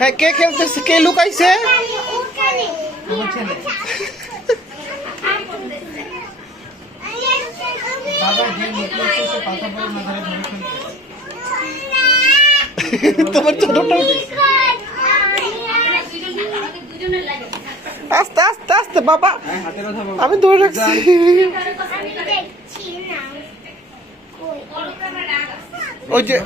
হ্যাঁ, কে খেলতেছে? কে লুকাইছে? তোমার ছোটটা আস্তে আস্তে আস্তে বাবা, আমি ধরে রাখছি। ওই যে